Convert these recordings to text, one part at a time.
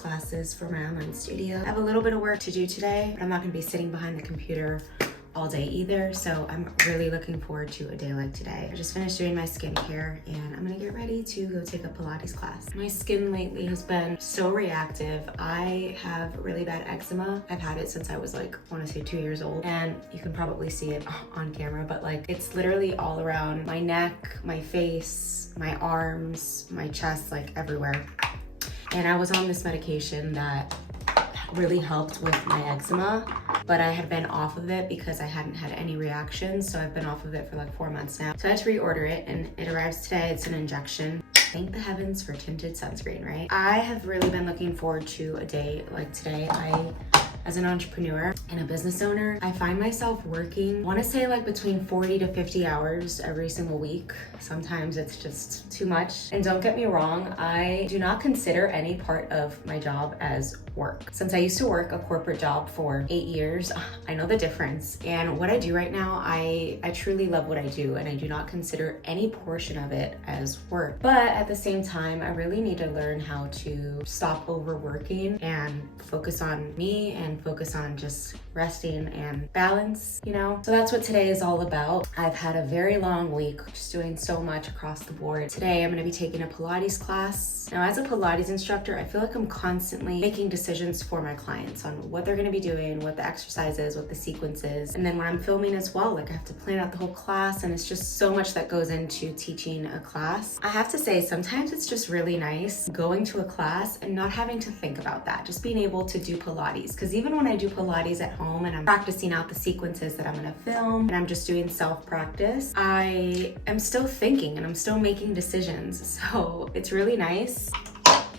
classes for my online studio. I have a little bit of work to do today, but I'm not gonna be sitting behind the computer all day either, so I'm really looking forward to a day like today. I just finished doing my skincare and I'm gonna get ready to go take a Pilates class. My skin lately has been so reactive. I have really bad eczema. I've had it since I was like, I wanna say 2 years old, and you can probably see it on camera, but like it's literally all around my neck, my face, my arms, my chest, like everywhere. And I was on this medication that really helped with my eczema, but I had been off of it because I hadn't had any reactions. So I've been off of it for like 4 months now. So I had to reorder it and it arrives today. It's an injection. Thank the heavens for tinted sunscreen, right? I have really been looking forward to a day like today. As an entrepreneur and a business owner, I find myself working, I wanna say like between 40 to 50 hours every single week. Sometimes it's just too much. And don't get me wrong, I do not consider any part of my job as work. Since I used to work a corporate job for 8 years, I know the difference. And what I do right now, I truly love what I do, and I do not consider any portion of it as work. But at the same time, I really need to learn how to stop overworking and focus on me and focus on just resting and balance, you know? So that's what today is all about. I've had a very long week, just doing so much across the board. Today, I'm gonna be taking a Pilates class. Now, as a Pilates instructor, I feel like I'm constantly making decisions for my clients on what they're gonna be doing, what the exercise is, what the sequence is. And then when I'm filming as well, like I have to plan out the whole class, and it's just so much that goes into teaching a class. I have to say, sometimes it's just really nice going to a class and not having to think about that, just being able to do Pilates. Because even when I do Pilates at home and I'm practicing out the sequences that I'm gonna film and I'm just doing self-practice, I am still thinking and I'm still making decisions. So it's really nice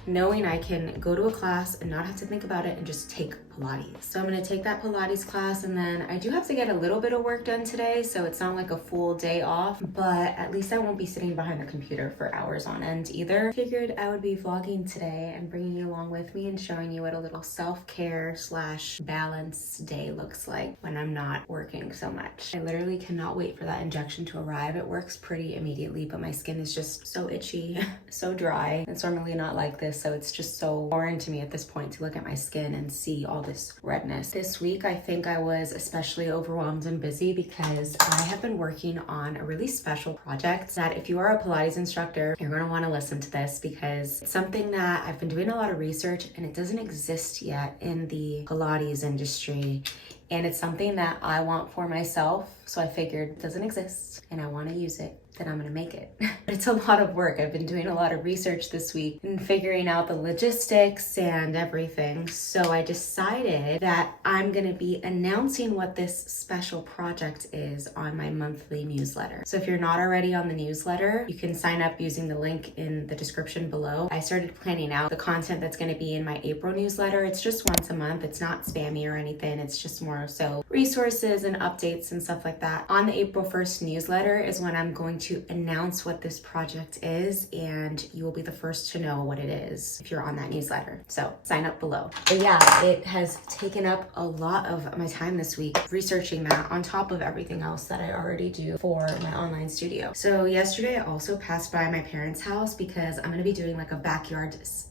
knowing I can go to a class and not have to think about it and just take Pilates. So I'm gonna take that Pilates class, and then I do have to get a little bit of work done today, so it's not like a full day off, but at least I won't be sitting behind the computer for hours on end either. Figured I would be vlogging today and bringing you along with me and showing you what a little self-care / balance day looks like when I'm not working so much. I literally cannot wait for that injection to arrive. It works pretty immediately, but my skin is just so itchy, so dry. It's normally not like this, so it's just so foreign to me at this point to look at my skin and see all this redness. This week, I think I was especially overwhelmed and busy because I have been working on a really special project that if you are a Pilates instructor, you're gonna wanna listen to this because it's something that I've been doing a lot of research and it doesn't exist yet in the Pilates industry. And it's something that I want for myself. So I figured it doesn't exist and I wanna use it, then I'm gonna make it. It's a lot of work. I've been doing a lot of research this week and figuring out the logistics and everything. So I decided that I'm gonna be announcing what this special project is on my monthly newsletter. So if you're not already on the newsletter, you can sign up using the link in the description below. I started planning out the content that's gonna be in my April newsletter. It's just once a month. It's not spammy or anything. It's just more so resources and updates and stuff like that. On the April 1st newsletter is when I'm going to announce what this project is, and you will be the first to know what it is if you're on that newsletter. So sign up below. But yeah, it has taken up a lot of my time this week researching that on top of everything else that I already do for my online studio. So yesterday I also passed by my parents' house because I'm gonna be doing like a backyards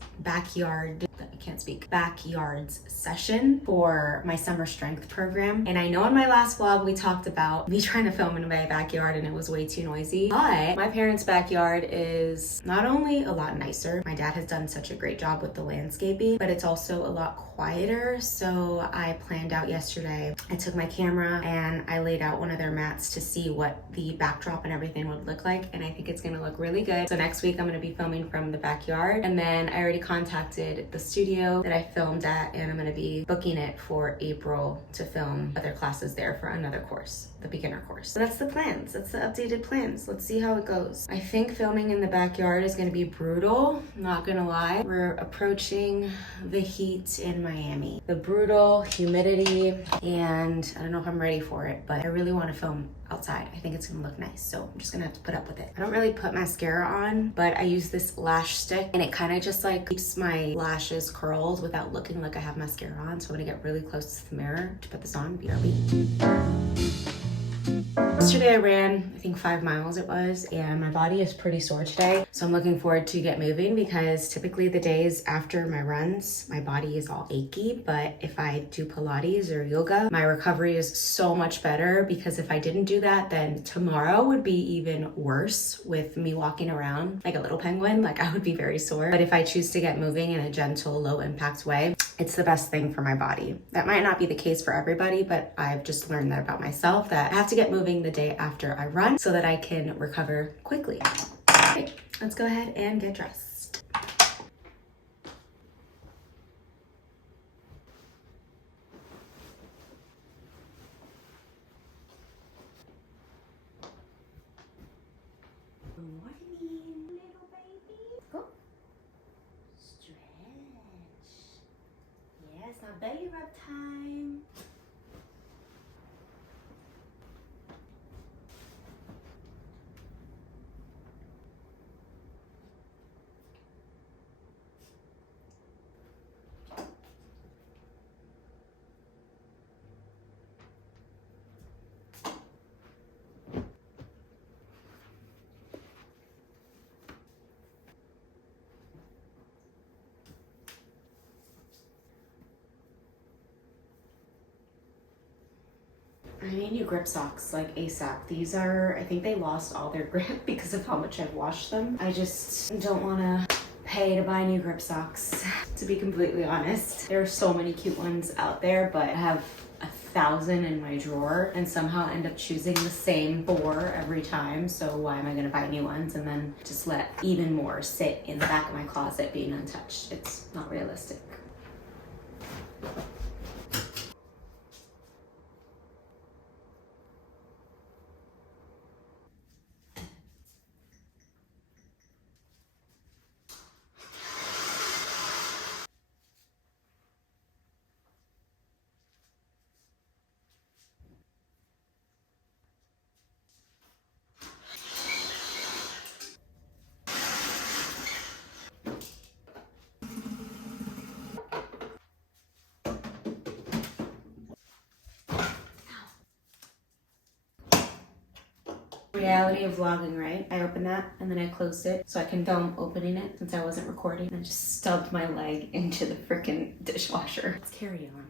session for my summer strength program. And I know in my last vlog we talked about me trying to film in my backyard and it was way too noisy, but my parents' backyard is not only a lot nicer, my dad has done such a great job with the landscaping, but it's also a lot quieter. So I planned out yesterday, I took my camera and I laid out one of their mats to see what the backdrop and everything would look like, and I think it's gonna look really good. So next week I'm gonna be filming from the backyard, and then I already contacted the studio that I filmed at, and I'm gonna be booking it for April to film other classes there for another course, the beginner course. So that's the plans, that's the updated plans. Let's see how it goes. I think filming in the backyard is gonna be brutal, not gonna lie. We're approaching the heat in Miami. The brutal humidity, and I don't know if I'm ready for it, but I really wanna film outside. I think it's gonna look nice, so I'm just gonna have to put up with it. I don't really put mascara on, but I use this lash stick and it kind of just like keeps my lashes curled without looking like I have mascara on. So I'm gonna get really close to the mirror to put this on. BRB. Yesterday I ran, I think 5 miles it was, and my body is pretty sore today. So I'm looking forward to get moving because typically the days after my runs, my body is all achy. But if I do Pilates or yoga, my recovery is so much better, because if I didn't do that, then tomorrow would be even worse with me walking around like a little penguin. Like, I would be very sore. But if I choose to get moving in a gentle, low impact way, it's the best thing for my body. That might not be the case for everybody, but I've just learned that about myself, that I have to get moving the day after I run so that I can recover quickly. Okay, let's go ahead and get dressed. Good morning, little baby. Go. Stretch. Yes, now belly rub time. I need new grip socks, like ASAP. These are, I think they lost all their grip because of how much I've washed them. I just don't want to pay to buy new grip socks, to be completely honest. There are so many cute ones out there, but I have 1,000 in my drawer and somehow end up choosing the same 4 every time. So why am I going to buy new ones and then just let even more sit in the back of my closet being untouched? It's not realistic. Reality of vlogging, right? I opened that and then I closed it so I can film opening it since I wasn't recording, and I just stubbed my leg into the freaking dishwasher. Let's carry on.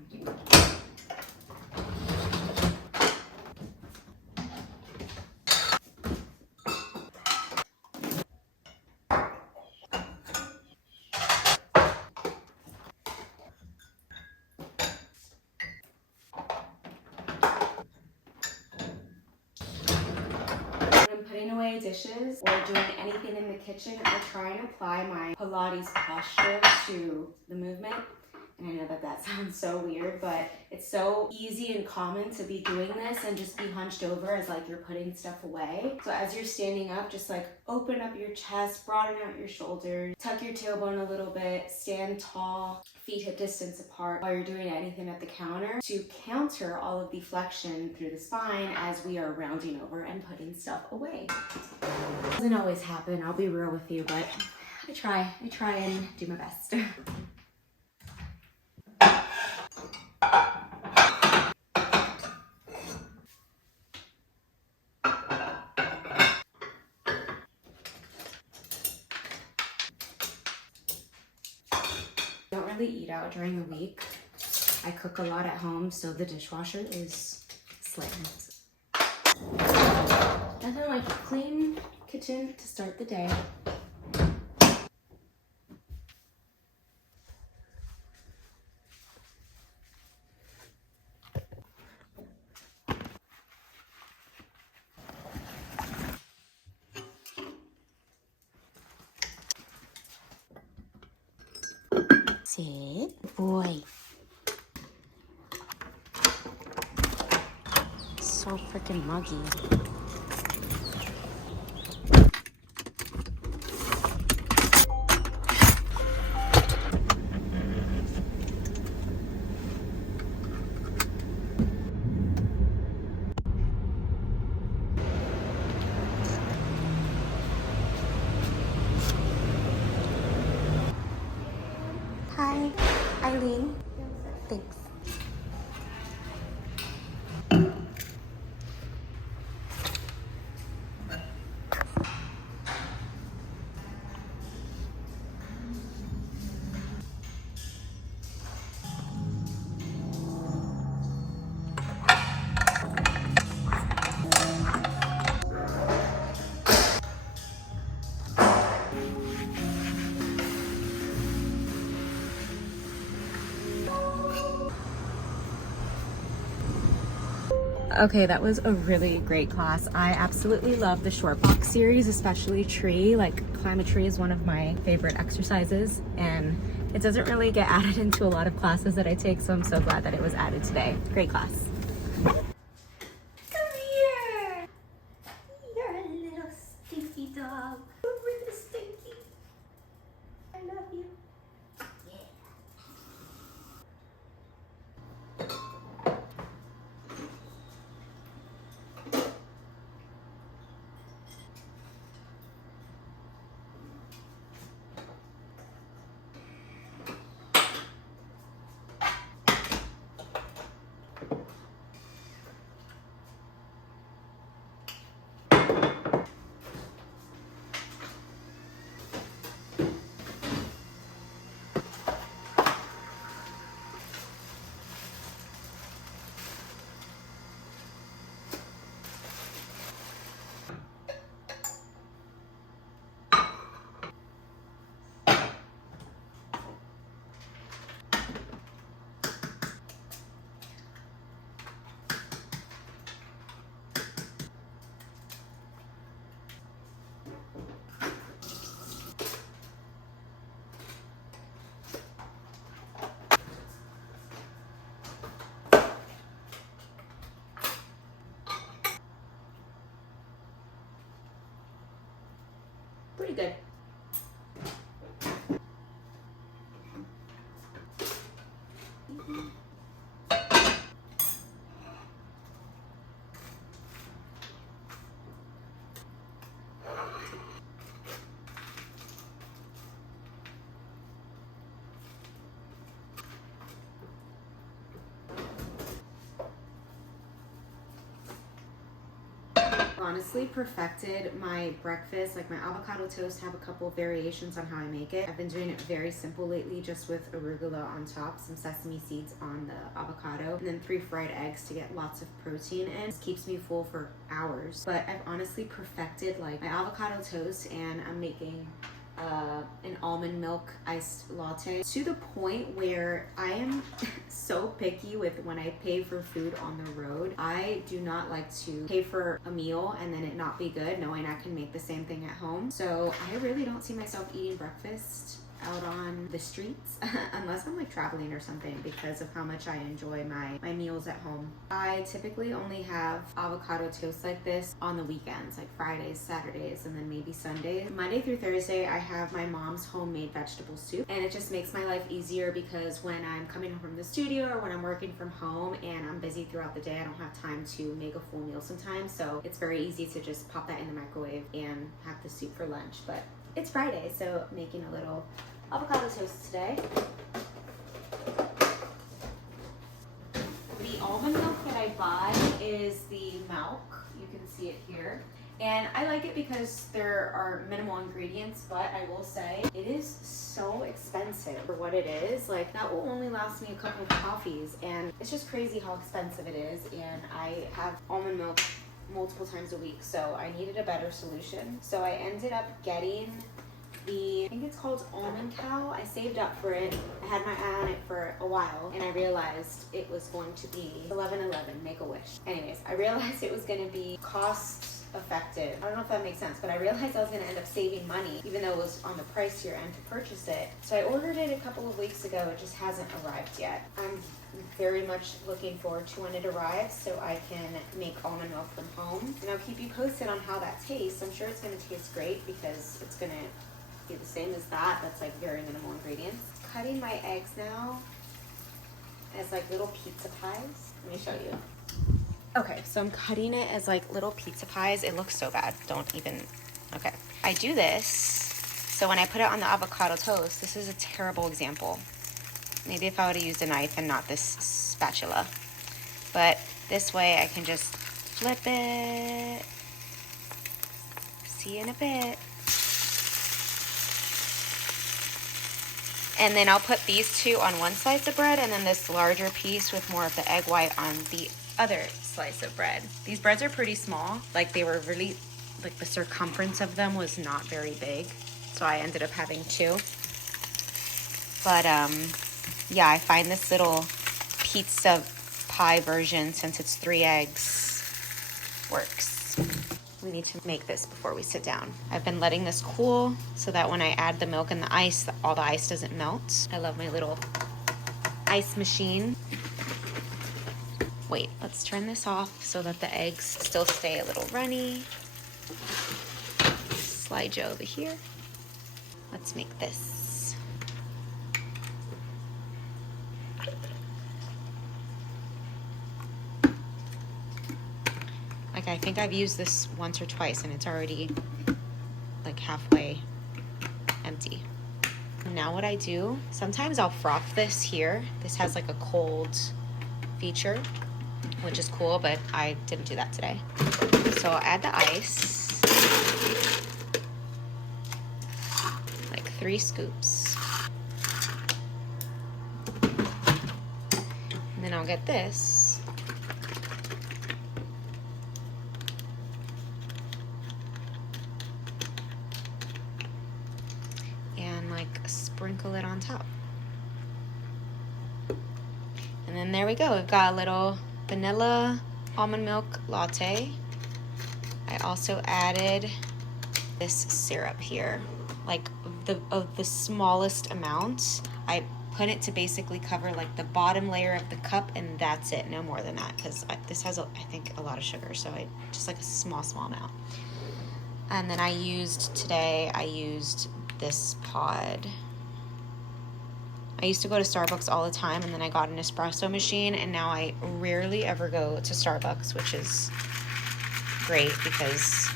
Putting away dishes or doing anything in the kitchen, I try and apply my Pilates posture to the movement. And I know that that sounds so weird, but it's so easy and common to be doing this and just be hunched over as like you're putting stuff away. So as you're standing up, just like open up your chest, broaden out your shoulders, tuck your tailbone a little bit, stand tall, feet hip distance apart while you're doing anything at the counter to counter all of the flexion through the spine as we are rounding over and putting stuff away. It doesn't always happen, I'll be real with you, but I try and do my best. I don't really eat out during the week. I cook a lot at home, so the dishwasher is slammed. Nothing like a clean kitchen to start the day. Sit, boy. So freaking muggy. Hi, Aileen. Thanks. Okay, that was a really great class. I absolutely love the short box series, especially tree. Like, climb a tree is one of my favorite exercises, and it doesn't really get added into a lot of classes that I take, so I'm so glad that it was added today. Great class. Come here! You're a little stinky dog. You're really stinky. I love you. Pretty good. Honestly perfected my breakfast. Like, my avocado toast, have a couple variations on how I make it. I've been doing it very simple lately, just with arugula on top, some sesame seeds on the avocado, and then 3 fried eggs to get lots of protein in. This keeps me full for hours. But I've honestly perfected like my avocado toast, and I'm making an almond milk iced latte to the point where I am so picky with when I pay for food on the road. I do not like to pay for a meal and then it not be good, knowing I can make the same thing at home. So I really don't see myself eating breakfast out on the streets unless I'm like traveling or something, because of how much I enjoy my meals at home. I typically only have avocado toast like this on the weekends, like Fridays, Saturdays, and then maybe Sundays. Monday through Thursday, I have my mom's homemade vegetable soup, and it just makes my life easier because when I'm coming home from the studio or when I'm working from home and I'm busy throughout the day, I don't have time to make a full meal sometimes. So it's very easy to just pop that in the microwave and have the soup for lunch. But it's Friday, so making a little avocado toast today. The almond milk that I buy is the milk. You can see it here. And I like it because there are minimal ingredients, but I will say it is so expensive for what it is. Like, that will only last me a couple of coffees, and it's just crazy how expensive it is. And I have almond milk multiple times a week, so I needed a better solution. So I ended up getting I think it's called Almond Cow. I saved up for it. I had my eye on it for a while, and I realized it was going to be 11.11, Make-A-Wish. Anyways, I realized it was going to be cost effective. I don't know if that makes sense, but I realized I was going to end up saving money, even though it was on the pricier end to purchase it. So I ordered it a couple of weeks ago. It just hasn't arrived yet. I'm very much looking forward to when it arrives so I can make almond milk from home. And I'll keep you posted on how that tastes. I'm sure it's going to taste great because it's going to be the same as that. That's like very minimal ingredients. Cutting my eggs now as like little pizza pies. Let me show you. Okay, so I'm cutting it as like little pizza pies. It looks so bad. Don't even. Okay. I do this so when I put it on the avocado toast, this is a terrible example. Maybe if I would have used a knife and not this spatula. But this way I can just flip it. See you in a bit. And then I'll put these two on one slice of bread and then this larger piece with more of the egg white on the other slice of bread. These breads are pretty small. Like, they were really, like, the circumference of them was not very big. So I ended up having 2. But yeah, I find this little pizza pie version, since it's 3 eggs, works. We need to make this before we sit down. I've been letting this cool so that when I add the milk and the ice, all the ice doesn't melt. I love my little ice machine. Wait, let's turn this off so that the eggs still stay a little runny. Slide you over here. Let's make this. Like, I think I've used this once or twice and it's already like halfway empty. Now what I do, sometimes I'll froth this here. This has like a cold feature, which is cool, but I didn't do that today. So I'll add the ice, like 3 scoops. And then I'll get this. And like sprinkle it on top. And then there we go. We've got a little vanilla almond milk latte. I also added this syrup here, like of the smallest amount. I put it to basically cover like the bottom layer of the cup, and that's it, no more than that, because this has, I think, a lot of sugar, so I just like a small amount. And then I used this pod. I used to go to Starbucks all the time, and then I got an espresso machine, and now I rarely ever go to Starbucks, which is great because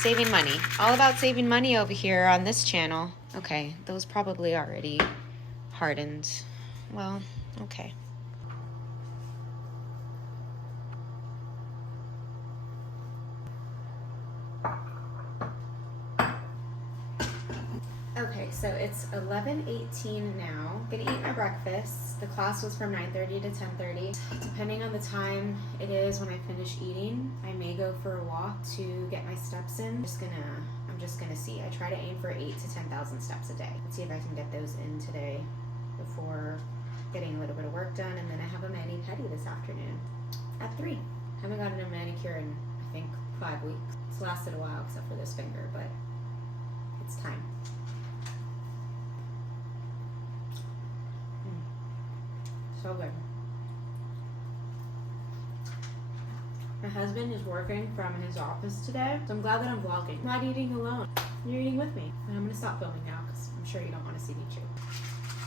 saving money. All about saving money over here on this channel. Okay, those probably already hardened. Well, okay. Okay, so it's 11:18 now. Gonna eat my breakfast. The class was from 9:30 to 10:30. Depending on the time it is when I finish eating, I may go for a walk to get my steps in. I'm just gonna see. I try to aim for 8,000 to 10,000 steps a day. Let's see if I can get those in today before getting a little bit of work done. And then I have a mani-pedi this afternoon at 3. Haven't gotten a manicure in, I think, 5 weeks. It's lasted a while except for this finger, but it's time. So good. My husband is working from his office today, so I'm glad that I'm vlogging. I'm not eating alone. You're eating with me. And I'm gonna stop filming now because I'm sure you don't want to see me chew.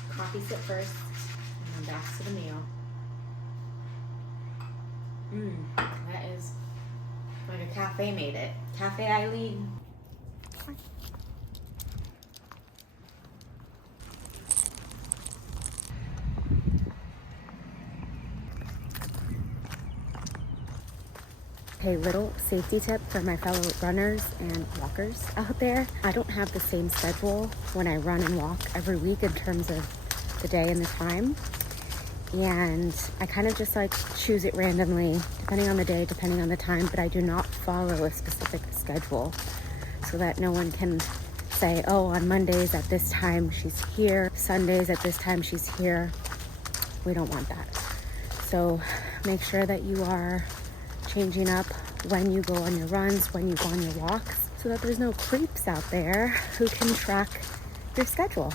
Coffee sip first, and then back to the meal. That is like a cafe made it. Cafe Aileen. Okay, little safety tip for my fellow runners and walkers out there. I don't have the same schedule when I run and walk every week in terms of the day and the time. And I kind of just like choose it randomly, depending on the day, depending on the time, but I do not follow a specific schedule so that no one can say, oh, on Mondays at this time she's here, Sundays at this time she's here. We don't want that. So make sure that you are changing up when you go on your runs, when you go on your walks, so that there's no creeps out there who can track your schedule.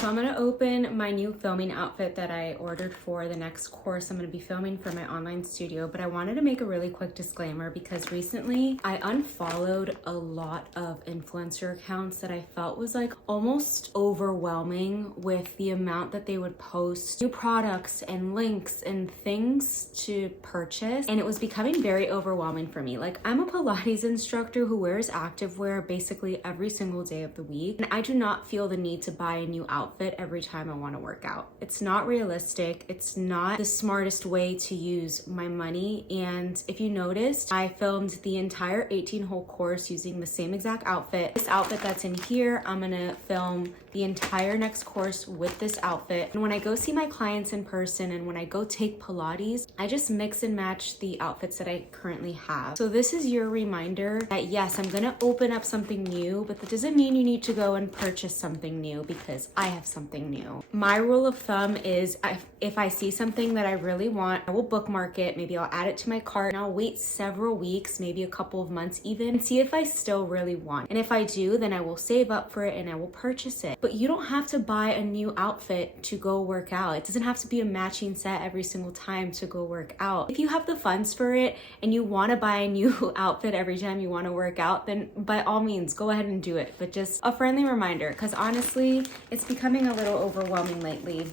So I'm gonna open my new filming outfit that I ordered for the next course. I'm gonna be filming for my online studio, but I wanted to make a really quick disclaimer because recently I unfollowed a lot of influencer accounts that I felt was like almost overwhelming with the amount that they would post new products and links and things to purchase. And it was becoming very overwhelming for me. Like, I'm a Pilates instructor who wears activewear basically every single day of the week. And I do not feel the need to buy a new outfit outfit every time I want to work out. It's not realistic. It's not the smartest way to use my money. And if you noticed, I filmed the entire 18-hole course using the same exact outfit. This outfit that's in here, I'm gonna film the entire next course with this outfit. And when I go see my clients in person and when I go take Pilates, I just mix and match the outfits that I currently have. So this is your reminder that yes, I'm gonna open up something new, but that doesn't mean you need to go and purchase something new because I have something new. My rule of thumb is if I see something that I really want, I will bookmark it. Maybe I'll add it to my cart and I'll wait several weeks, maybe a couple of months even, and see if I still really want it. And if I do, then I will save up for it and I will purchase it. But you don't have to buy a new outfit to go work out. It doesn't have to be a matching set every single time to go work out. If you have the funds for it and you want to buy a new outfit every time you want to work out, then by all means, go ahead and do it. But just a friendly reminder, because honestly, it's becoming a little overwhelming lately.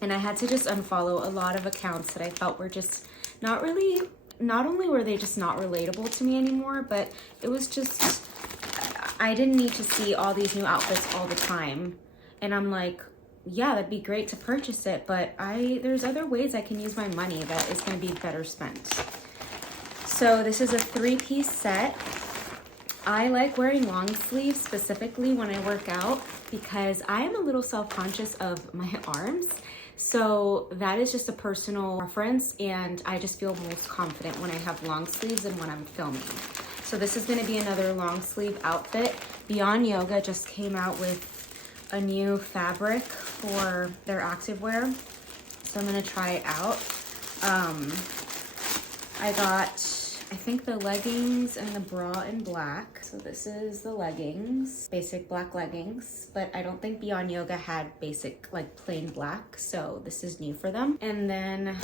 And I had to just unfollow a lot of accounts that I felt were just not only were they just not relatable to me anymore, but it was just, I didn't need to see all these new outfits all the time. And I'm like, yeah, that'd be great to purchase it, but there's other ways I can use my money that is going to be better spent. So this is a 3-piece set. I like wearing long sleeves specifically when I work out because I am a little self-conscious of my arms. So that is just a personal preference, and I just feel most confident when I have long sleeves and when I'm filming. So this is going to be another long sleeve outfit. Beyond Yoga just came out with a new fabric for their activewear, so I'm going to try it out. I got, I think, the leggings and the bra in black. So this is the leggings, basic black leggings, but I don't think Beyond Yoga had basic, like plain black, so this is new for them. And then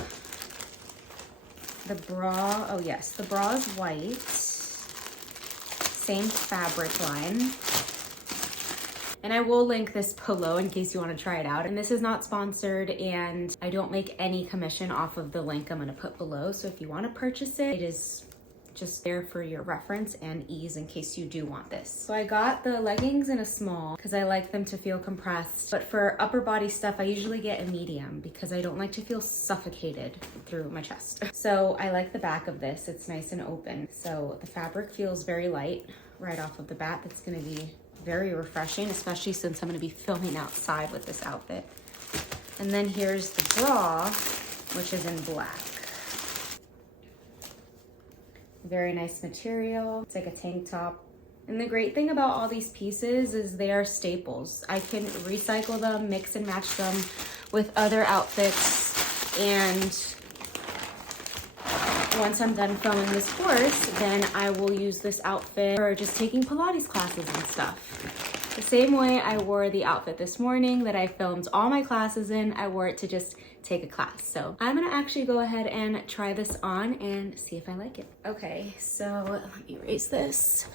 the bra, oh yes, the bra is white, same fabric line. And I will link this below in case you want to try it out. And this is not sponsored, and I don't make any commission off of the link I'm going to put below. So if you want to purchase it, it is just there for your reference and ease in case you do want this. So I got the leggings in a small because I like them to feel compressed. But for upper body stuff, I usually get a medium because I don't like to feel suffocated through my chest. So I like the back of this. It's nice and open. So the fabric feels very light right off of the bat. That's going to be very refreshing, especially since I'm going to be filming outside with this outfit. And then here's the bra, which is in black. Very nice material. It's like a tank top. And the great thing about all these pieces is they are staples. I can recycle them, mix and match them with other outfits, and once I'm done filming this course, then I will use this outfit for just taking Pilates classes and stuff. The same way I wore the outfit this morning that I filmed all my classes in, I wore it to just take a class. So I'm gonna actually go ahead and try this on and see if I like it. Okay, so let me erase this.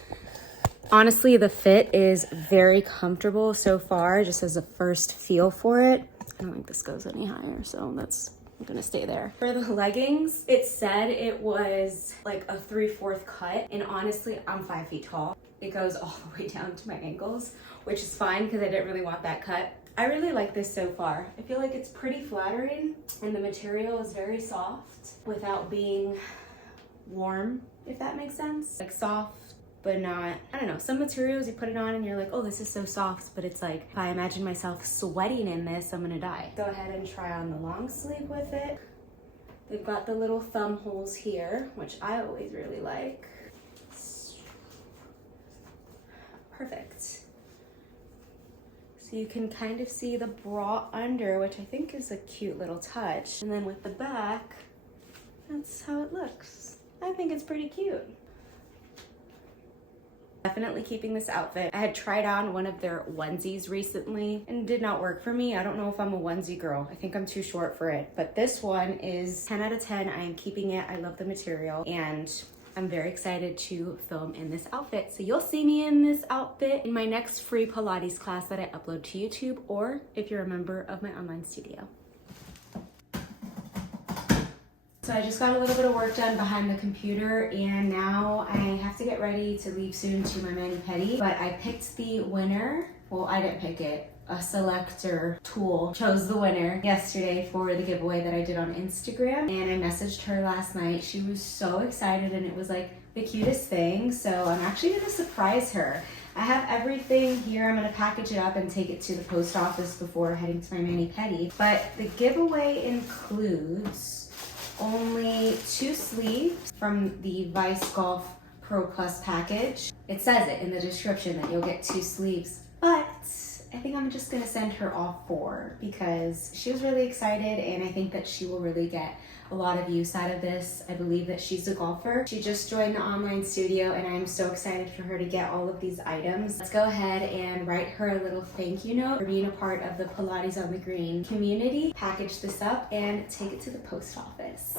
Honestly, the fit is very comfortable so far, just as a first feel for it. I don't think this goes any higher, so I'm gonna stay there. For the leggings, it said it was like a 3/4 cut, and honestly, I'm 5 feet tall. It goes all the way down to my ankles, which is fine because I didn't really want that cut. I really like this so far. I feel like it's pretty flattering, and the material is very soft without being warm, if that makes sense. Like soft, but not, I don't know, some materials you put it on and you're like, oh, this is so soft, but it's like, if I imagine myself sweating in this, I'm gonna die. Go ahead and try on the long sleeve with it. They've got the little thumb holes here, which I always really like. Perfect. So you can kind of see the bra under, which I think is a cute little touch. And then with the back, that's how it looks. I think it's pretty cute. Definitely keeping this outfit. I had tried on one of their onesies recently and did not work for me. I don't know if I'm a onesie girl. I think I'm too short for it. But this one is 10 out of 10. I am keeping it. I love the material, and I'm very excited to film in this outfit. So you'll see me in this outfit in my next free Pilates class that I upload to YouTube, or if you're a member of my online studio. So I just got a little bit of work done behind the computer, and now I have to get ready to leave soon to my mani-pedi. But I picked the winner. Well, I didn't pick it. a selector tool chose the winner yesterday for the giveaway that I did on Instagram, and I messaged her last night. She was so excited, and it was like the cutest thing. So I'm actually gonna surprise her. I have everything here. I'm gonna package it up and take it to the post office before heading to my mani-pedi. But the giveaway includes only 2 sleeves from the Vice Golf Pro Plus package. It says it in the description that you'll get 2 sleeves, but I think I'm just gonna send her all 4 because she was really excited, and I think that she will really get a lot of use out of this. I believe that she's a golfer. She just joined the online studio, and I'm so excited for her to get all of these items. Let's go ahead and write her a little thank you note for being a part of the Pilates on the Green community. Package this up and take it to the post office.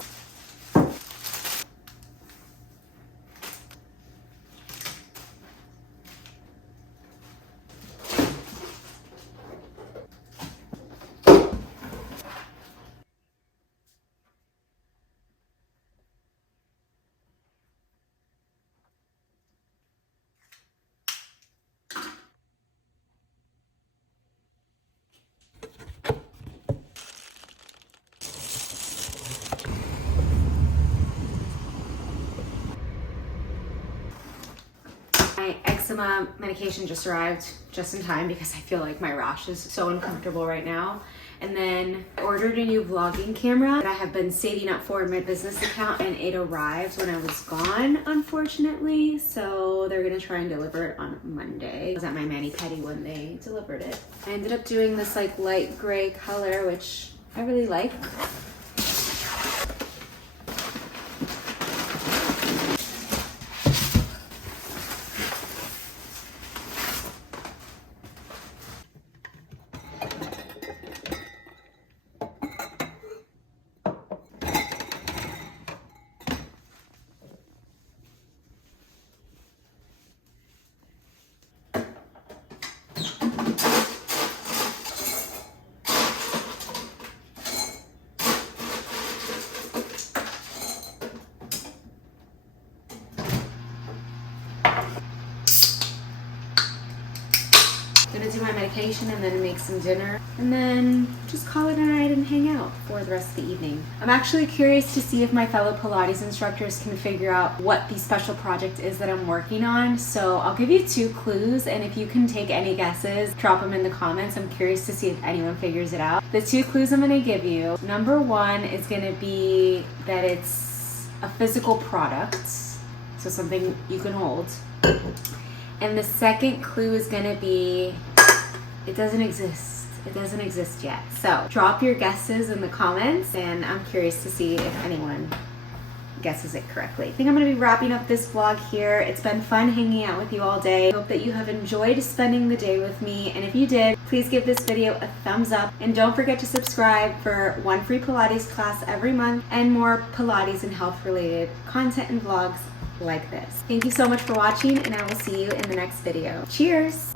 My eczema medication just arrived just in time because I feel like my rash is so uncomfortable right now. And then I ordered a new vlogging camera that I have been saving up for in my business account, and it arrived when I was gone, unfortunately. So they're gonna try and deliver it on Monday. I was at my mani-pedi when they delivered it. I ended up doing this like light gray color, which I really like. Gonna do my medication and then make some dinner and then just call it a night and hang out for the rest of the evening. I'm actually curious to see if my fellow Pilates instructors can figure out what the special project is that I'm working on. So I'll give you 2 clues, and if you can take any guesses, drop them in the comments. I'm curious to see if anyone figures it out. The 2 clues I'm gonna give you. Number 1 is gonna be that it's a physical product, so something you can hold. And the second clue is gonna be, it doesn't exist. It doesn't exist yet. So drop your guesses in the comments, and I'm curious to see if anyone guesses it correctly. I think I'm gonna be wrapping up this vlog here. It's been fun hanging out with you all day. I hope that you have enjoyed spending the day with me. And if you did, please give this video a thumbs up. And don't forget to subscribe for 1 free Pilates class every month and more Pilates and health related content and vlogs like this. Thank you so much for watching, and I will see you in the next video. Cheers!